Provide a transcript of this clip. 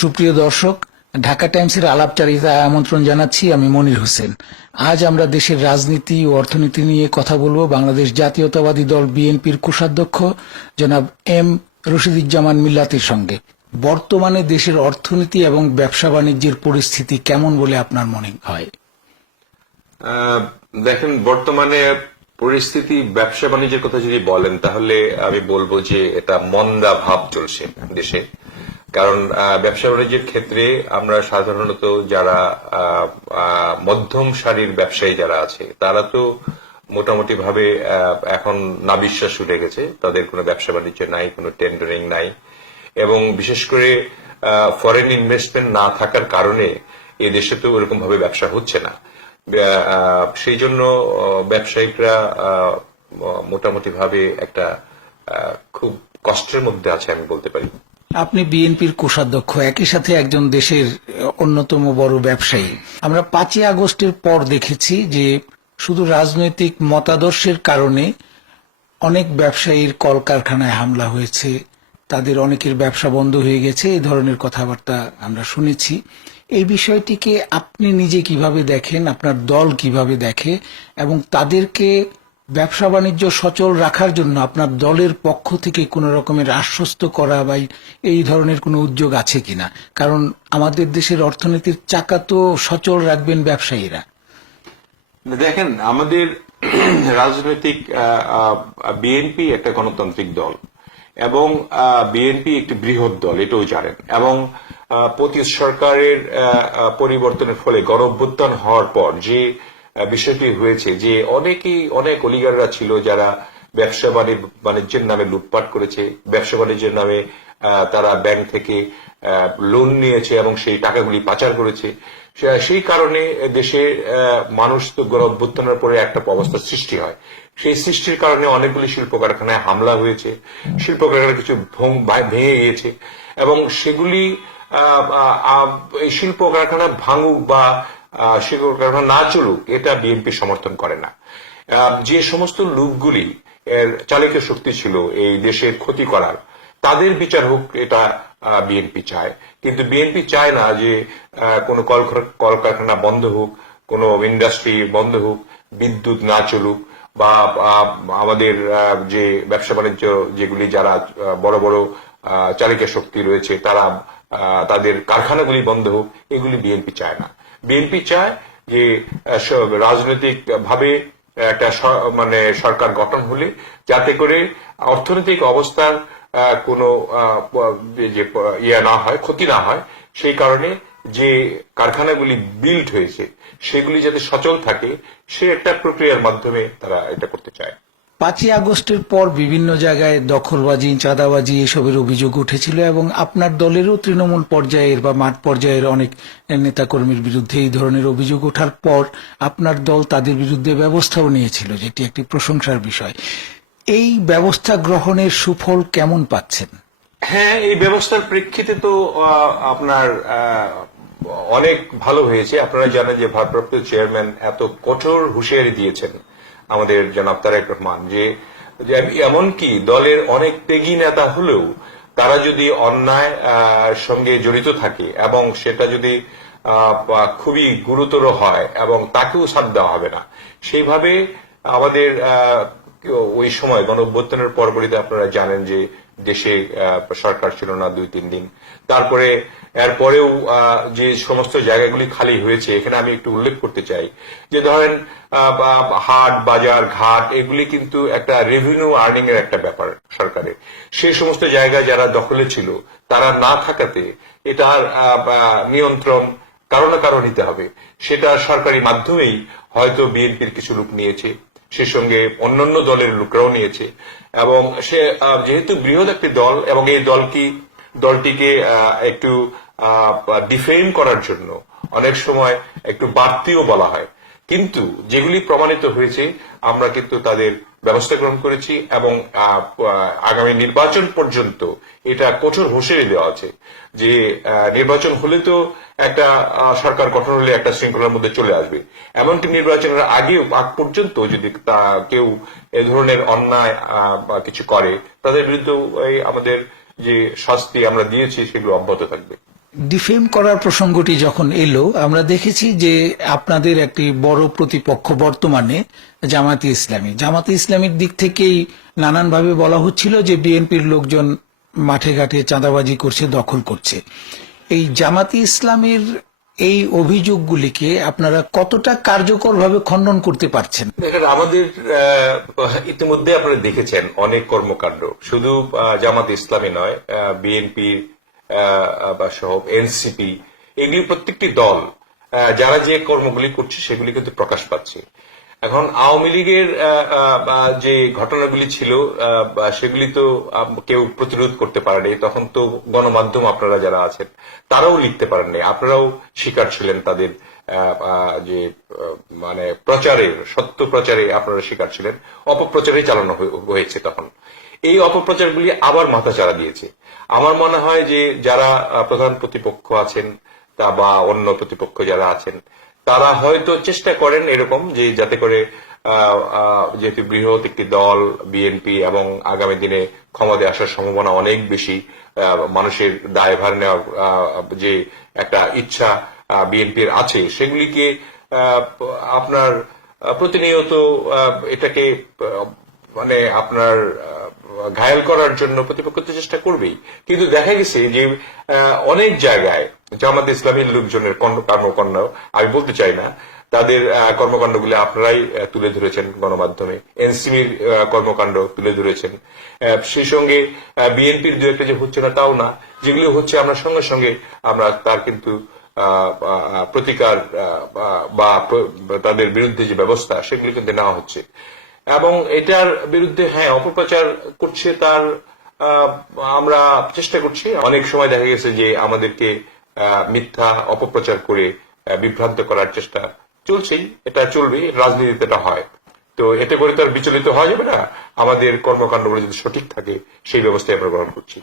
সুপ্রিয় দর্শক, ঢাকা টাইমসের আলাপচারিতায় আমন্ত্রণ জানাচ্ছি। আমি মনির হোসেন। আজ আমরা দেশের রাজনীতি ও অর্থনীতি নিয়ে কথা বলবো বাংলাদেশ জাতীয়তাবাদী দল বিএনপির কোষাধ্যক্ষ জনাব এম রশিদুজ্জামান মিল্লাতের সঙ্গে। বর্তমানে দেশের অর্থনীতি এবং ব্যবসা বাণিজ্যের পরিস্থিতি কেমন বলে আপনার মনে হয়? দেখেন, বর্তমানে পরিস্থিতি, ব্যবসা বাণিজ্যের কথা যদি বলেন তাহলে আমি বলবো যে এটা মন্দা ভাব চলছে দেশে। কারণ ব্যবসা বাণিজ্যের ক্ষেত্রে আমরা সাধারণত যারা মধ্যম সারির ব্যবসায়ী যারা আছে তারা তো মোটামুটি ভাবে এখন নাবিশ্বাস উঠে গেছে। তাদের কোনো ব্যবসা বাণিজ্য নাই, কোনো টেন্ডারিং নাই, এবং বিশেষ করে ফরেন ইনভেস্টমেন্ট না থাকার কারণে এই দেশে তো ওরকম ভাবে ব্যবসা হচ্ছে না। সেই জন্য ব্যবসায়িকরা মোটামুটি ভাবে একটা খুব কষ্টের মধ্যে আছে আমি বলতে পারি। আপনি বিএনপির কোষাধ্যক্ষ, একই সাথে একজন দেশের অন্যতম বড় ব্যবসায়ী। আমরা 5ই আগস্টের পর দেখেছি যে শুধু রাজনৈতিক মতাদর্শের কারণে অনেক ব্যবসায়ীর কলকারখানায় হামলা হয়েছে, তাদের অনেকের ব্যবসা বন্ধ হয়ে গেছে, এই ধরনের কথাবার্তা আমরা শুনেছি। এই বিষয়টিকে আপনি নিজে কিভাবে দেখেন, আপনার দল কিভাবে দেখে, এবং তাদেরকে ব্যবসা বাণিজ্য সচল রাখার জন্য আপনার দলের পক্ষ থেকে কোনো রকমের আশ্বস্ত করা বা এই ধরনের কোনো উদ্যোগ আছে কিনা? কারণ আমাদের দেশের অর্থনীতির চাকা তো সচল রাখবেন ব্যবসায়ীরা। দেখেন, আমাদের রাজনৈতিক বিএনপি একটা গণতান্ত্রিক দল, এবং বিএনপি একটি বৃহৎ দল, এটাও জানেন। এবং প্রতি সরকারের পরিবর্তনের ফলে গণঅভ্যুত্থান হওয়ার পর যে বিষয়টি হয়েছে যে অনেক অলিগাররা ছিল যারা ব্যবসা বাণিজ্যের নামে লুটপাট করেছে, ব্যবসা বাণিজ্যের নামে তারা ব্যাংক থেকে লোন নিয়েছে এবং সেই টাকাগুলি পাচার করেছে। সেই কারণে দেশে মানুষ তো গণঅভ্যুত্থানের পরে একটা অবস্থার সৃষ্টি হয়। সেই সৃষ্টির কারণে অনেকগুলি শিল্প কারখানায় হামলা হয়েছে, শিল্প কারখানা কিছু ভেঙে গিয়েছে, এবং সেগুলি এই শিল্প কারখানা ভাঙুক বা শিল্প কারখানা না চলুক এটা বিএনপি সমর্থন করে না। যে সমস্ত লোকগুলি এর চালিত শক্তি ছিল এই দেশের ক্ষতি করার, তাদের বিচার হোক, এটা বিএনপি চায়। কিন্তু বিএনপি চায় না যে কোনো কলকারখানা বন্ধ হোক, কোনো ইন্ডাস্ট্রি বন্ধ হোক, বিদ্যুৎ না চলুক, বা আমাদের যে ব্যবসা বাণিজ্য যেগুলি যারা বড় বড় চালিকা শক্তি রয়েছে তারা তাদের কারখানাগুলি বন্ধ হোক, এগুলি বিএনপি চায় না। বিএনপি চায় যে রাজনৈতিক ভাবে একটা সরকার গঠন হলে যাতে করে অর্থনৈতিক অবস্থার কোনো না হয়, ক্ষতি না হয়, সেই কারণে যে কারখানাগুলি বিল্ড হয়েছে সেগুলি যাতে সচল থাকে, সে একটা প্রক্রিয়ার মাধ্যমে তারা এটা করতে চায়। 5ই আগস্টের পর বিভিন্ন জায়গায় দখলবাজি, চাঁদাবাজি এসবের অভিযোগ উঠেছিল, এবং আপনার দলেরও তৃণমূল পর্যায়ের বা মাঠ পর্যায়ের অনেক নেতাকর্মীর বিরুদ্ধে এই ধরনের অভিযোগ ওঠার পর আপনার দল তাদের বিরুদ্ধে ব্যবস্থাও নিয়েছিল, যেটি একটি প্রশংসার বিষয়। এই ব্যবস্থা গ্রহণের সুফল কেমন পাচ্ছেন? হ্যাঁ, এই ব্যবস্থার প্রেক্ষিতে তো আপনার অনেক ভালো হয়েছে। আপনারা জানেন যে ভারপ্রাপ্ত চেয়ারম্যান এত কঠোর হুঁশিয়ারি দিয়েছেন আমাদের জনাব তারেক রহমান যে এমনকি দলের অনেক ত্যাগী নেতা হলেও তারা যদি অন্যায় সঙ্গে জড়িত থাকে এবং সেটা যদি খুবই গুরুতর হয় এবং তাকেও ছাড় দেওয়া হবে না। সেইভাবে আমাদের ওই সময় গণঅভ্যুত্থানের পরবর্তীতে আপনারা জানেন যে দেশে সরকার ছিল না 2-3 দিন। তারপরে এরপরেও যে সমস্ত জায়গাগুলি খালি হয়েছে, এখানে আমি একটু উল্লেখ করতে চাই যে ধরেন হাট, বাজার, ঘাট, এগুলি কিন্তু একটা রেভিনিউ আর্নিং এর একটা ব্যাপার সরকারের। সেই সমস্ত জায়গা যারা দখলে ছিল তারা না থাকাতে এটার নিয়ন্ত্রণ কারো না কারো নিতে হবে। সেটা সরকারি মাধ্যমেই হয়তো বিএনপির কিছু লোক নিয়েছে, সে সঙ্গে অন্যান্য দলের লোকরাও নিয়েছে, এবং সে যেহেতু বৃহৎ একটি দল এবং এই দলটিকে একটু ডিফেম করার জন্য অনেক সময় একটু বাড়তিও বলা হয়। কিন্তু যেগুলি প্রমাণিত হয়েছে আমরা কিন্তু তাদের ব্যবস্থা গ্রহণ করেছি, এবং আগামী নির্বাচন পর্যন্ত এটা কঠোর হুঁশিয়ারি দেওয়া আছে যে নির্বাচন হলে তো একটা সরকার গঠন হলে একটা শৃঙ্খলার মধ্যে চলে আসবে। এমনকি নির্বাচনের আগ পর্যন্ত যদি কেউ এ ধরনের অন্যায় কিছু করে তাদের বিরুদ্ধে আমাদের যে শাস্তি আমরা দিয়েছি সেগুলো অব্যাহত থাকবে। ডিফেম করার প্রসঙ্গটি যখন এলো, আমরা দেখেছি যে আপনাদের একটি বড় প্রতিপক্ষ বর্তমানে জামাতে ইসলামীর দিক থেকেই নানানভাবে বলা হচ্ছিল যে বিএনপির লোকজন মাঠে ঘাটে চাঁদাবাজি করছে, দখল করছে। এই জামাতে ইসলামীর এই অভিযোগগুলিকে আপনারা কতটা কার্যকরভাবে খণ্ডন করতে পারছেন? দেখেন, আমাদের ইতিমধ্যে আপনারা দেখেছেন অনেক কর্মকাণ্ড, শুধু জামাত ইসলামী নয়, বিএনপি সহ এনসিপি, এগুলি প্রত্যেকটি দল যারা যে কর্মগুলি করছে সেগুলি কিন্তু প্রকাশ পাচ্ছে। এখন আওয়ামী লীগের যে ঘটনাগুলি ছিল সেগুলি তো কেউ প্রতিরোধ করতে পারেনি, তখন তো গণমাধ্যম আপনারা যারা আছেন তারাও লিখতে পারেননি, আপনারাও শিকার ছিলেন তাদের যে মানে প্রচারের, সত্য প্রচারে আপনারা শিকার ছিলেন, অপপ্রচারে চালানো হয়েছে। তখন এই অপপ্রচারগুলি আবার মাথাচাড়া দিয়েছে। আমার মনে হয় যে যারা প্রধান প্রতিপক্ষ আছেন বা অন্য প্রতিপক্ষ যারা আছেন তারা হয়তো চেষ্টা করেন এরকম যে যাতে করে যেহেতু বৃহৎ একটি দল বিএনপি এবং আগামী দিনে ক্ষমতায় আসার সম্ভাবনা অনেক বেশি, মানুষের দায়ভার নেওয়ার যে একটা ইচ্ছা বিএনপির আছে, সেগুলিকে আপনার প্রতিনিয়ত এটাকে মানে আপনার ঘায়েল করার জন্য প্রতিপক্ষ তো চেষ্টা করবেই। কিন্তু দেখা গেছে যে অনেক জায়গায় জামাত ইসলামীর লোকজনের কর্মকাণ্ড, আমি বলতে চাই না, তাদের কর্মকাণ্ডগুলি আপনারাই তুলে ধরেছেন গণমাধ্যমে, এনসিবির কর্মকাণ্ড তুলে ধরেছেন। সেই সঙ্গে বিএনপির দু একটা যে হচ্ছে না তাও না, যেগুলি হচ্ছে আমরা সঙ্গে সঙ্গে আমরা তার কিন্তু প্রতিকার বা তাদের বিরুদ্ধে যে ব্যবস্থা সেগুলি কিন্তু নেওয়া হচ্ছে। এবং এটার বিরুদ্ধে অপপ্রচার করছে তার আমরা চেষ্টা করছি। অনেক সময় দেখা গেছে যে আমাদেরকে মিথ্যা অপপ্রচার করে বিভ্রান্ত করার চেষ্টা চলছেই, এটা চলবে, রাজনীতিতে এটা হয়। তো এতে করে তো আর বিচলিত হওয়া যাবে না, আমাদের কর্মকাণ্ডগুলো যদি সঠিক থাকে সেই ব্যবস্থায় আমরা গ্রহণ করছি।